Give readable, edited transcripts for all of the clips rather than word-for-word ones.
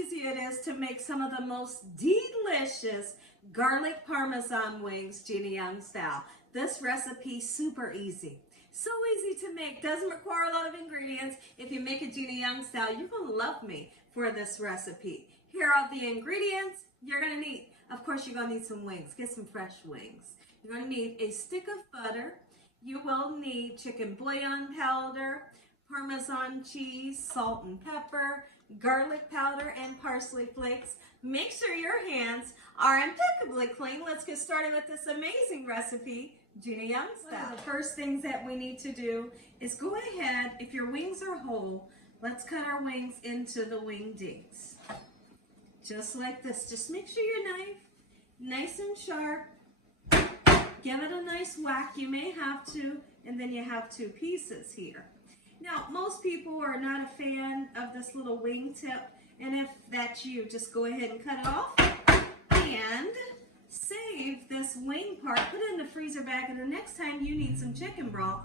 easy it is to make some of the most delicious garlic Parmesan wings, Gina Young style. This recipe, super easy. So easy to make, doesn't require a lot of ingredients. If you make it Gina Young style, you're gonna love me for this recipe. Here are the ingredients you're gonna need. Of course, you're gonna need some wings. Get some fresh wings. You're gonna need a stick of butter. You will need chicken bouillon powder, Parmesan cheese, salt and pepper, garlic powder, and parsley flakes. Make sure your hands are impeccably clean. Let's get started with this amazing recipe, Gina Young style. One of the first things that we need to do is go ahead, if your wings are whole, let's cut our wings into the wing dinks. Just like this. Just make sure your knife nice and sharp. Give it a nice whack. You may have to, and then you have two pieces here. Now, most people are not a fan of this little wing tip, and if that's you, just go ahead and cut it off and save this wing part. Put it in the freezer bag, and the next time you need some chicken broth,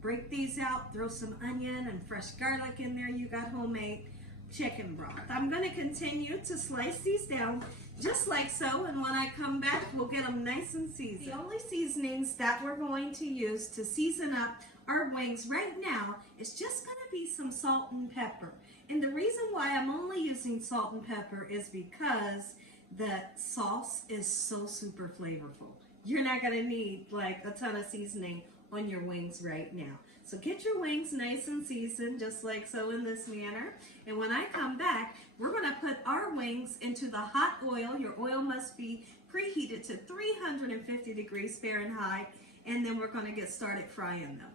break these out, throw some onion and fresh garlic in there. You got homemade chicken broth. I'm going to continue to slice these down just like so, and when I come back, we'll get them nice and seasoned. The only seasonings that we're going to use to season up our wings right now is just going to be some salt and pepper. And the reason why I'm only using salt and pepper is because the sauce is so super flavorful. You're not going to need like a ton of seasoning on your wings right now. So get your wings nice and seasoned just like so in this manner. And when I come back, we're going to put our wings into the hot oil. Your oil must be preheated to 350 degrees Fahrenheit. And then we're going to get started frying them.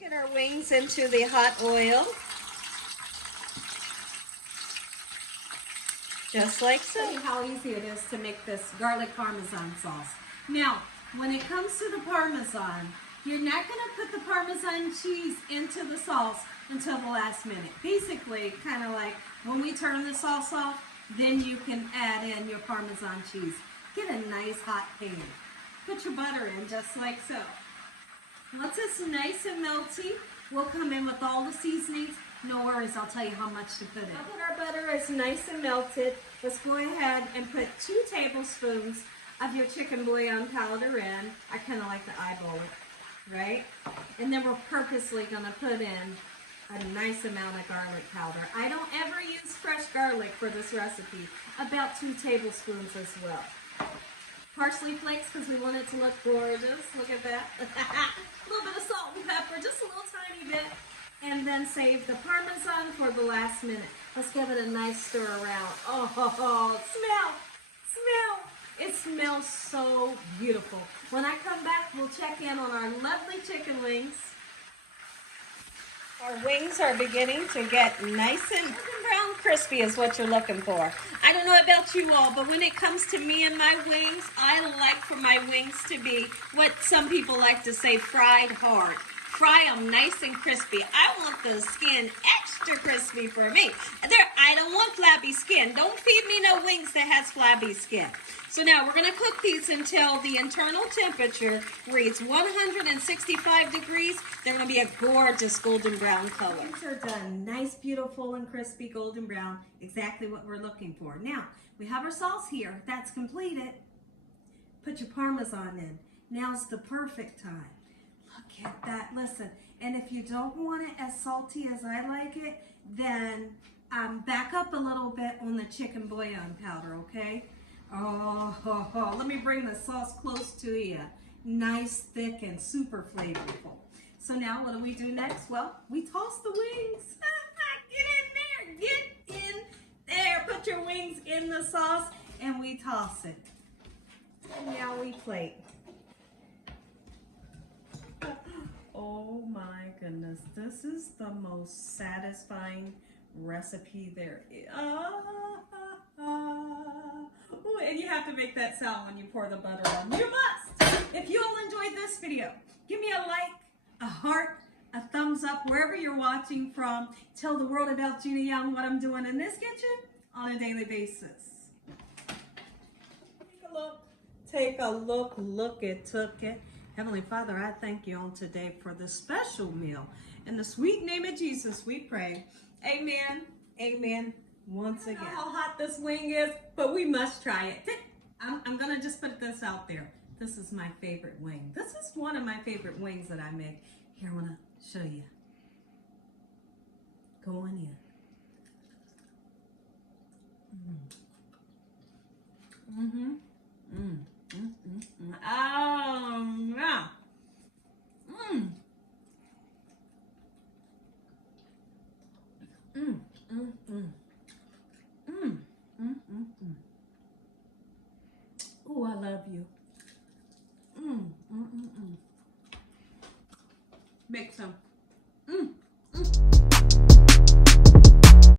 Let's get our wings into the hot oil. Just like so. See how easy it is to make this garlic Parmesan sauce. Now, when it comes to the Parmesan, you're not going to put the Parmesan cheese into the sauce until the last minute. Basically, kind of like when we turn the sauce off, then you can add in your Parmesan cheese. Get a nice hot pan. Put your butter in just like so. Once it's nice and melty, we'll come in with all the seasonings. No worries, I'll tell you how much to put in. Now that our butter is nice and melted, let's go ahead and put 2 tablespoons of your chicken bouillon powder in. I kind of like to eyeball it, right? And then we're purposely going to put in a nice amount of garlic powder. I don't ever use fresh garlic for this recipe, about 2 tablespoons as well. Parsley flakes because we want it to look gorgeous. Look at that. A little bit of salt and pepper, just a little tiny bit. And then save the Parmesan for the last minute. Let's give it a nice stir around. Oh, smell. It smells so beautiful. When I come back, we'll check in on our lovely chicken wings. Our wings are beginning to get nice and brown crispy is what you're looking for. I don't know about you all, but when it comes to me and my wings, I like for my wings to be what some people like to say fried hard. Fry them nice and crispy. I want the skin extra crispy for me. I don't want flabby skin. Don't feed me no wings that has flabby skin. So now we're going to cook these until the internal temperature reads 165 degrees. They're going to be a gorgeous golden brown color. These are done. Nice, beautiful, and crispy golden brown. Exactly what we're looking for. Now, we have our sauce here. That's completed. Put your Parmesan in. Now's the perfect time. Look at that. Listen, and if you don't want it as salty as I like it, then back up a little bit on the chicken bouillon powder, okay? Oh, let me bring the sauce close to you. Nice, thick, and super flavorful. So now what do we do next? Well, we toss the wings. Get in there. Put your wings in the sauce, and we toss it. And now we plate. Oh my goodness, this is the most satisfying recipe there is. Ooh, and you have to make that sound when you pour the butter on. You must! If you all enjoyed this video, give me a like, a heart, a thumbs up, wherever you're watching from. Tell the world about Gina Young, what I'm doing in this kitchen on a daily basis. Take a look, look it, took it. Heavenly Father, I thank you on today for this special meal. In the sweet name of Jesus, we pray. Amen. Amen. Once again. I don't know how hot this wing is, but we must try it. I'm going to just put this out there. This is my favorite wing. This is one of my favorite wings that I make. Here, I want to show you. Go on in. Oh, yeah. Oh, I love you. Make some.